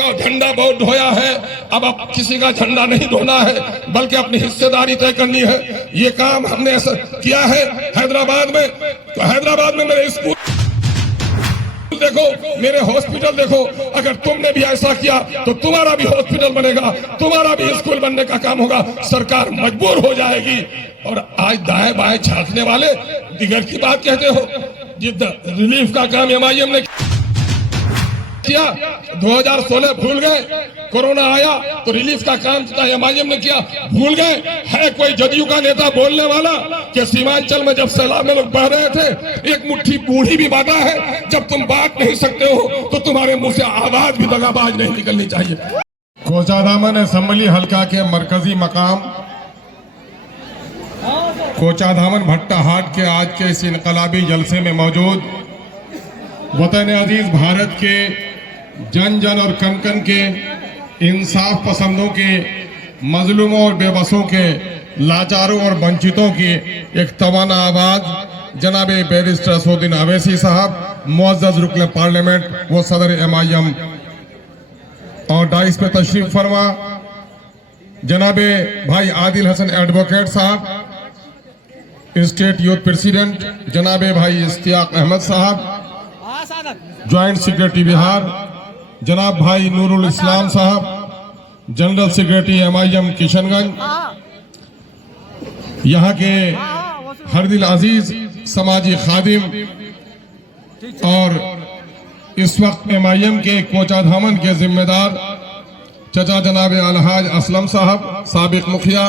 का झंडा बहुत ढोया है, अब किसी का झंडा नहीं ढोना है बल्कि अपनी हिस्सेदारी तय करनी है। ये काम हमने ऐसा किया है हैदराबाद में। तो हैदराबाद में मेरे स्कूल देखो, मेरे हॉस्पिटल देखो, अगर तुमने भी ऐसा किया तो तुम्हारा भी हॉस्पिटल बनेगा, तुम्हारा भी स्कूल बनने का काम होगा। सरकार मजबूर हो जाएगी। और आज दाएं बाएं झांकने वाले दिगर की बात कहते हो। रिलीफ का काम एमआईएम ने किया, 2016 भूल गए, कोरोना आया तो रिलीफ का काम एमआईएम ने किया, भूल गए। है कोई जदयू का नेता बोलने वाला कि सीमांचल में जब सैलाब में लोग बह रहे थे एक मुट्ठी बूढ़ी भी बांधा है। जब तुम बात नहीं सकते हो तो तुम्हारे मुंह से आवाज भी दगाबाज नहीं निकलनी चाहिए। कोचाधामन असम्बली हल्का के मरकजी मकाम कोचाधामन भट्टा हाट के आज के इस इनकलाबी जलसे में मौजूद वतन अजीज भारत के जन जन और कन कन के इंसाफ पसंदों के, मजलूमों और बेबसों के, लाचारों और वंचितों की एक तवाना आवाज जनाब बैरिस्टर असदुद्दीन अवैसी साहब, मुअज़्ज़ज़ रुकन पार्लियामेंट व सदर एमआईएम और डाइस पे तशरीफ फरमा जनाब भाई आदिल हसन एडवोकेट साहब, स्टेट यूथ प्रेसिडेंट जनाब भाई इश्तियाक अहमद साहब, ज्वाइंट सेक्रेटरी बिहार जनाब भाई नूरुल इस्लाम साहब, जनरल सेक्रेटरी एमआईएम किशनगंज, यहाँ के हरदिल अजीज समाजी खादिम और इस वक्त एमआईएम के कोचाधामन के जिम्मेदार चचा जनाब अलहाज असलम साहब, साबिक मुखिया,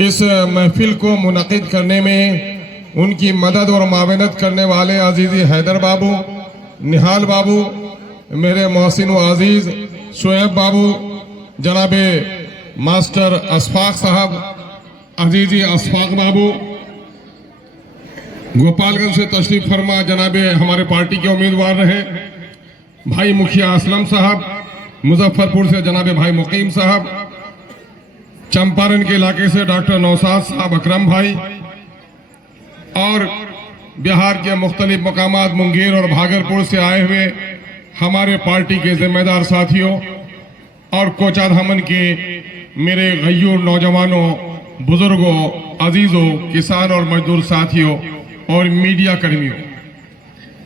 इस महफिल को मुनक़िद करने में उनकी मदद और मावनत करने वाले अजीज़ी हैदर बाबू, निहाल बाबू, मेरे मोहसिन व अजीज़ शुएब बाबू, जनाबे मास्टर अशफाक साहब, अजीज़ी अशफाक बाबू, गोपालगंज से तशरीफ फरमा जनाबे हमारे पार्टी के उम्मीदवार रहे भाई मुखिया असलम साहब, मुजफ्फरपुर से जनाबे भाई मुकीम साहब, चंपारण के इलाके से डॉक्टर नौसाद साहब, अकरम भाई, और बिहार के मुख्तलिफ मकामात मुंगेर और भागलपुर से आए हुए हमारे पार्टी के जिम्मेदार साथियों और कोचाधामन के मेरे गय्यूर नौजवानों, बुजुर्गों, अजीजों, किसान और मजदूर साथियों और मीडिया कर्मियों,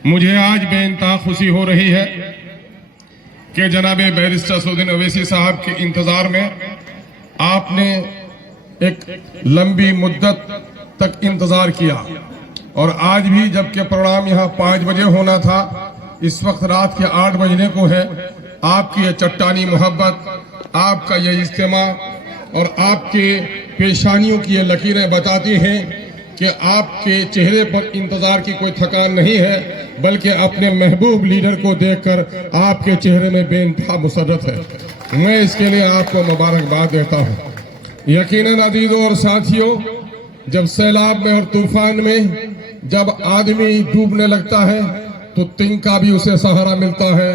मुझे आज बेइंतहा खुशी हो रही है कि जनाब बैरिस्टर असदुद्दीन अवैसी साहब के इंतजार में आपने एक लंबी मुद्दत तक इंतजार किया और आज भी जबकि प्रोग्राम यहाँ 5 बजे होना था, इस वक्त रात के 8 बजने को है। आपकी ये चट्टानी मोहब्बत, आपका ये इज्तिमा और आपके पेशानियों की ये लकीरें बताती हैं कि आपके चेहरे पर इंतजार की कोई थकान नहीं है, बल्कि अपने महबूब लीडर को देखकर आपके चेहरे में बेइंतहा मुसर्रत है। मैं इसके लिए आपको मुबारकबाद देता हूँ। यकीनन अजीजों और साथियों, जब सैलाब में और तूफान में जब आदमी डूबने लगता है तो तिनका भी उसे सहारा मिलता है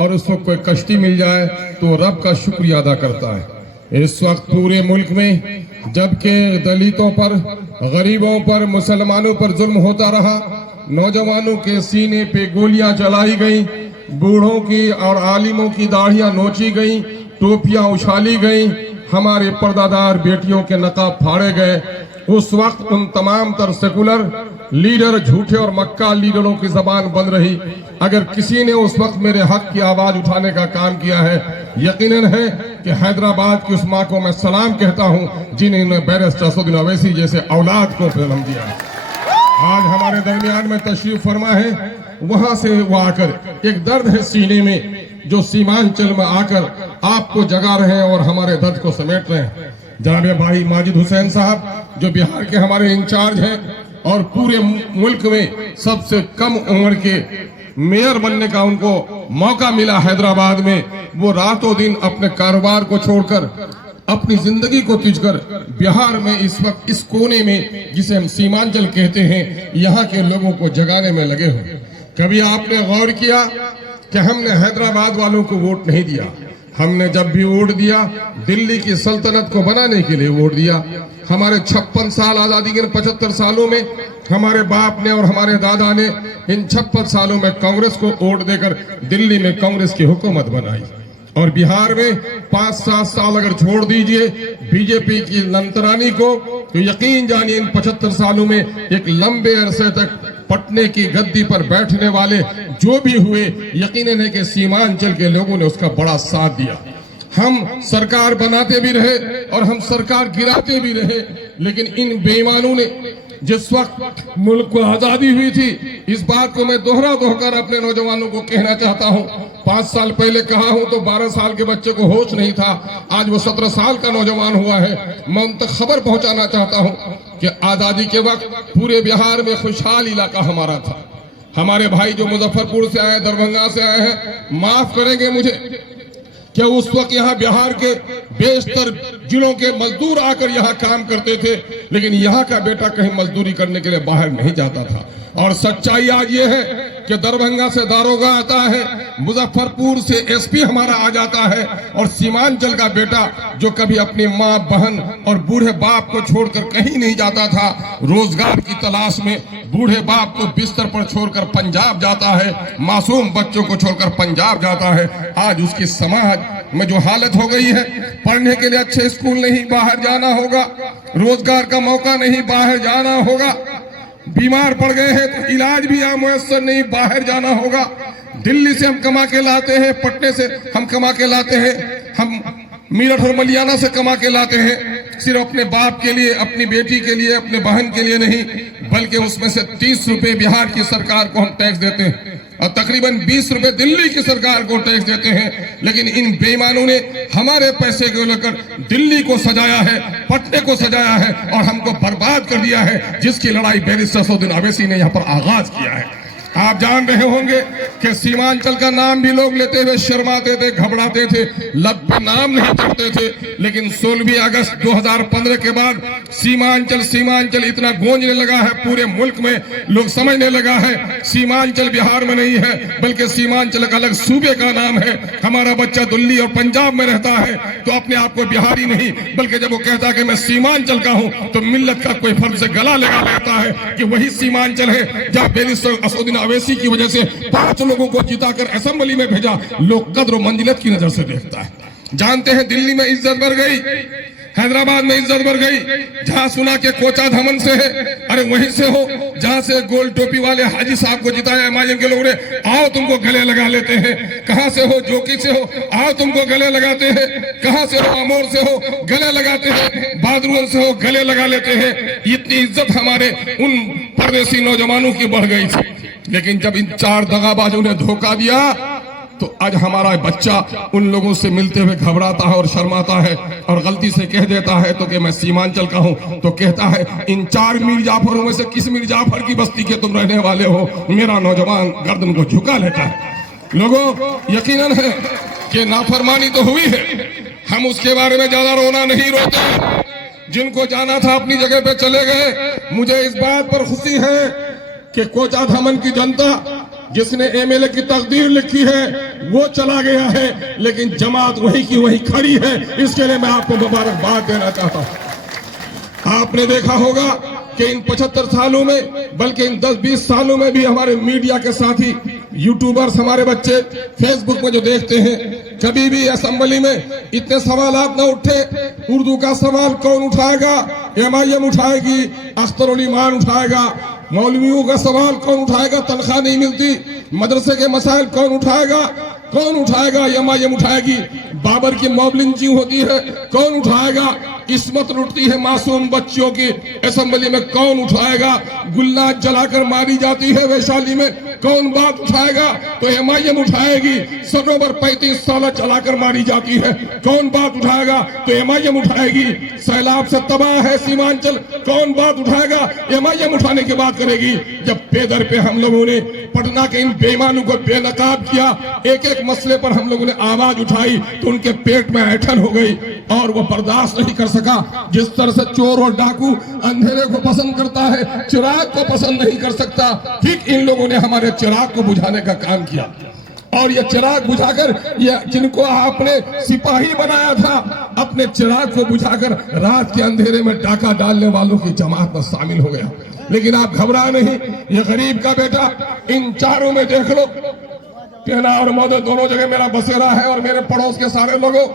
और उसको कोई कश्ती मिल जाए तो रब का शुक्रिया अदा करता है। इस वक्त पूरे मुल्क में जबकि दलितों पर, गरीबों पर, मुसलमानों पर जुल्म होता रहा, नौजवानों के सीने पे गोलियां चलाई गई, बूढ़ों की और आलिमों की दाढ़ियां नोची गई, टोपियां उछाली गई, हमारे पर्दादार बेटियों के नकाब फाड़े गए, उस वक्त उन तमाम तर सेकुलर लीडर, झूठे और मक्का लीडरों की जबान बंद रही। अगर किसी ने उस वक्त मेरे हक की आवाज उठाने का काम किया है, यकीनन है कि हैदराबाद की उस माँ को मैं सलाम कहता हूँ जिन्होंने बैरिस्टर असदुद्दीन अवैसी जैसे औलाद को जन्म दिया। आज हमारे दरमियान में तशरीफ फरमा है, वहां से वो आकर एक दर्द है सीने में जो सीमांचल में आकर आपको जगा रहे हैं और हमारे दर्द को समेट रहे हैं। जनाब भाई माजिद हुसैन साहब जो बिहार के हमारे इंचार्ज हैं और पूरे मुल्क में सबसे कम उम्र के मेयर बनने का उनको मौका मिला हैदराबाद में, वो रातों दिन अपने कारोबार को छोड़कर, अपनी जिंदगी को त्यजकर बिहार में इस वक्त इस कोने में जिसे हम सीमांचल कहते हैं, यहाँ के लोगों को जगाने में लगे हुए। कभी आपने गौर किया कि हमने हैदराबाद वालों को वोट नहीं दिया, हमने जब भी वोट दिया दिल्ली की सल्तनत को बनाने के लिए वोट दिया। हमारे 56 साल आजादी के 75 सालों में हमारे बाप ने और हमारे दादा ने इन 56 सालों में कांग्रेस को वोट देकर दिल्ली में कांग्रेस की हुकूमत बनाई। और बिहार में 5-7 साल अगर छोड़ दीजिए बीजेपी की नंतरानी को, तो यकीन जानिए इन 75 सालों में एक लंबे अरसे तक पटने की गद्दी पर बैठने वाले जो भी हुए, यकीनन है कि सीमांचल के लोगों ने उसका बड़ा साथ दिया। हम सरकार बनाते भी रहे और हम सरकार गिराते भी रहे, लेकिन इन बेईमानों ने जिस वक्त मुल्क को आजादी हुई थी, इस बात को मैं दोहराकर अपने नौजवानों को कहना चाहता हूं। 5 साल पहले कहा हूं तो 12 साल के बच्चे को होश नहीं था, आज वो 17 साल का नौजवान हुआ है। मैं उन तक खबर पहुंचाना चाहता हूं कि आजादी के वक्त पूरे बिहार में खुशहाल इलाका हमारा था। हमारे भाई जो मुजफ्फरपुर से आए, दरभंगा से आए हैं, माफ करेंगे मुझे क्या उस वक्त यहाँ बिहार के बेशतर जिलों के मजदूर आकर यहाँ काम करते थे, लेकिन यहाँ का बेटा कहीं मजदूरी करने के लिए बाहर नहीं जाता था। और सच्चाई आज ये है कि दरभंगा से दारोगा आता है, मुजफ्फरपुर से एसपी हमारा आ जाता है, और सीमांचल का बेटा जो कभी अपनी माँ बहन और बूढ़े बाप को छोड़कर कहीं नहीं जाता था, रोजगार की तलाश में बूढ़े बाप को बिस्तर पर छोड़कर पंजाब जाता है, मासूम बच्चों को छोड़कर पंजाब जाता है। आज उसकी समाज में जो हालत हो गई है, पढ़ने के लिए अच्छे स्कूल नहीं, बाहर जाना होगा, रोजगार का मौका नहीं, बाहर जाना होगा, बीमार पड़ गए हैं तो इलाज भी यहाँ मुयस्सर नहीं, बाहर जाना होगा। दिल्ली से हम कमा के लाते हैं, पटने से हम कमा के लाते हैं, हम मीरठ और मलियाना से कमा के लाते हैं, सिर्फ अपने बाप के लिए, अपनी बेटी के लिए, अपने बहन के लिए नहीं, बल्कि उसमें से 30 रुपए बिहार की सरकार को हम टैक्स देते हैं और तकरीबन 20 रुपए दिल्ली की सरकार को टैक्स देते हैं। लेकिन इन बेईमानों ने हमारे पैसे को लेकर दिल्ली को सजाया है, पटने को सजाया है और हमको बर्बाद कर दिया है, जिसकी लड़ाई बैरिस्टर असदुद्दीन ओवैसी ने यहाँ पर आगाज किया है। आप जान रहे होंगे कि सीमांचल का नाम भी लोग लेते हुए शर्माते थे, घबराते थे, लब पे नाम नहीं चढ़ते थे, लेकिन 16 अगस्त 2015 के बाद सीमांचल इतना गूंजने लगा है, पूरे मुल्क में लोग समझने लगा है सीमांचल बिहार में नहीं है, बल्कि सीमांचल एक अलग सूबे का नाम है। हमारा बच्चा दिल्ली और पंजाब में रहता है तो अपने आप को बिहारी नहीं, बल्कि जब वो कहता है कि मैं सीमांचल का हूं, तो मिल्लत का कोई फर्ज से गला लगा लेता है कि वही सीमांचल है जहाँ बैरिस्टर असदुद्दीन ओवैसी की वजह से 5 लोगों को जिताकर असेंबली में भेजा। लोग कद्र मंजिलत की नजर से देखता है। जानते हैं दिल्ली में इज्जत बढ़ गई, हैदराबाद में इज्जत बढ़ गई, जहां सुना के कोचा धमन से है, अरे वहीं से हो जहां से गोल टोपी वाले हाजी साहब को जिताया एमआईएम के लोगों ने, आओ तुमको गले लगा लेते हैं। कहां से हो, जोकी से हो, आओ तुमको गले लगाते हैं। कहां से हो, अमोर से हो, गले लगाते हैं। बादरुन से हो, गले लगा लेते हैं। इतनी इज्जत हमारे उन परदेसी नौजवानों की बढ़ गई थी, लेकिन जब इन 4 दगाबाजों ने धोखा दिया तो आज हमारा बच्चा उन लोगों से मिलते हुए घबराता है और शर्माता है और गलती से कह देता है तो कि मैं सीमांचल का हूं, तो कहता है इन 4 मीर जाफरों में से किस मीर जाफर की बस्ती के तुम रहने वाले हो। मेरा नौजवान गर्दन को झुका लेता है। लोगों, यकीनन है कि नाफरमानी तो हुई है, हम उसके बारे में ज्यादा रोना नहीं रोते। जिनको जाना था अपनी जगह पे चले गए। मुझे इस बात पर खुशी है कि कोचा धामन की जनता जिसने एमएलए की तकदीर लिखी है वो चला गया है, लेकिन जमात वही की वही खड़ी है। इसके लिए मैं आपको मुबारकबाद देना चाहता हूं। आपने देखा होगा कि इन 75 सालों में, बल्कि इन 10-20 सालों में भी हमारे मीडिया के साथी यूट्यूबर्स, हमारे बच्चे फेसबुक में जो देखते हैं, कभी भी असेंबली में इतने सवाल न उठे। उर्दू का सवाल कौन उठाएगा? एमआईएम उठाएगी, अख्तर उल ईमान उठाएगा। मौलवियों का सवाल कौन उठाएगा? तनख्वाह नहीं मिलती। मदरसे के मसाइल कौन उठाएगा? कौन उठाएगा? एमआईएम उठाएगी। बाबर की मॉब लिंचिंग होती है, कौन उठाएगा? किस्मत लुटती है मासूम बच्चों की, असेंबली में कौन उठाएगा? गुल्लात जलाकर मारी जाती है वैशाली में, कौन बात उठाएगा? तो एमआईएम उठाएगी। सरोवर 35 साल चलाकर मारी जाती है, कौन बात उठाएगा? तो एमआईएम उठाएगी। सैलाब से तबाह है सीमांचल, कौन बात उठाएगा? एमआईएम उठाने की बात करेगी। जब पेदर पे हम लोगों ने पटना के इन बेईमानों को बेनकाब किया, एक एक मसले पर हम लोगों ने आवाज उठाई, तो उनके पेट में ऐंठन हो गई और वो बर्दाश्त नहीं कर सका। जिस तरह से चोर और डाकू अंधेरे को पसंद करता है, चिराग को पसंद नहीं कर सकता, ठीक इन लोगों ने हमारे चिराग को बुझाने का काम किया। और ये चिराग बुझाकर, ये जिनको आपने सिपाही बनाया था, अपने चिराग को बुझाकर रात के अंधेरे में डाका डालने वालों की जमात में शामिल हो गया। लेकिन आप घबरा नहीं, ये गरीब का बेटा, इन चारों में देख लो, पहना और मौत दोनों जगह मेरा बसेरा है और मेरे पड़ोस के सारे लोगों,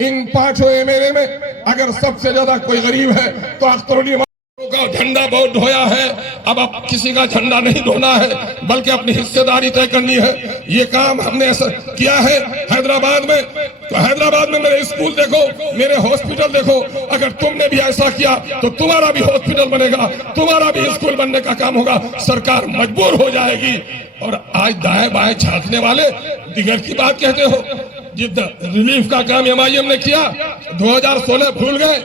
इन 5 एमएलए में अगर सबसे ज्यादा कोई गरीब है तो अख्तरुल का झंडा बहुत ढोया है। अब किसी का झंडा नहीं ढोना है, बल्कि अपनी हिस्सेदारी तय करनी है। ये काम हमने ऐसा किया है हैदराबाद में। तो हैदराबाद में मेरे स्कूल देखो, मेरे हॉस्पिटल देखो। अगर तुमने भी ऐसा किया तो तुम्हारा भी हॉस्पिटल बनेगा, तुम्हारा भी स्कूल बनने का काम होगा। सरकार मजबूर हो जाएगी। और आज दाएं बाएं झांकने वाले दिगर की बात कहते हो। जिस रिलीफ का काम एमआईएम ने किया 2016 भूल गए,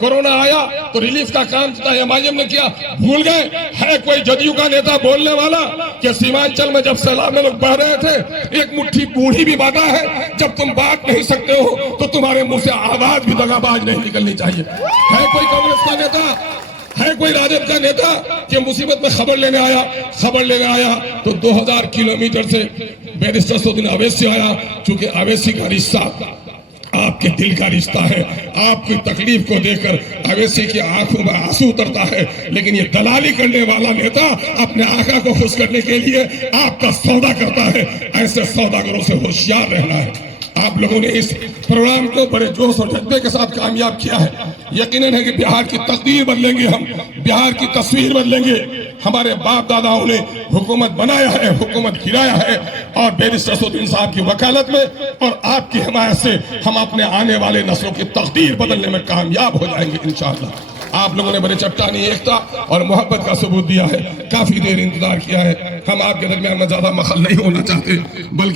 कोरोना आया तो रिलीफ का काम एमआईएम ने किया भूल गए। है कोई जदयू का नेता बोलने वाला कि सीमांचल में जब सैलाब में लोग बह रहे थे, एक मुट्ठी बूढ़ी भी बांटा है। जब तुम बात नहीं सकते हो तो तुम्हारे मुंह से आवाज भी दगाबाज नहीं निकलनी चाहिए। है कोई कांग्रेस का नेता, है कोई राजद का नेता कि मुसीबत में खबर लेने आया तो 2000 किलोमीटर से बैरिस्टर असदुद्दीन अवैसी आया। चूंकि अवैसी का रिश्ता आपके दिल का रिश्ता है, आपकी तकलीफ को देखकर अवैसी की आंखों में आंसू उतरता है। लेकिन ये दलाली करने वाला नेता अपने आका को खुश करने के लिए आपका सौदा करता है। ऐसे सौदागरों से होशियार रहना है। आप लोगों ने इस प्रोग्राम को बड़े जोश और जज्बे के साथ कामयाब किया है। यकीनन है कि बिहार की तकदीर बदलेंगे, हम बिहार की तस्वीर बदलेंगे। हमारे बाप दादाओं ने हुकूमत बनाया है, हुकूमत गिराया है, और बैरिस्टर असदुद्दीन साहब की वकालत में और आपकी हिमायत से हम अपने आने वाले नस्लों की तकदीर बदलने में कामयाब हो जाएंगे इंशाअल्लाह। आप लोगों ने बड़े चट्टानी एकता और मोहब्बत का सबूत दिया है। काफी देर इंतजार किया है। हम आपके दरमियान में ज्यादा मखल नहीं होना चाहते, बल्कि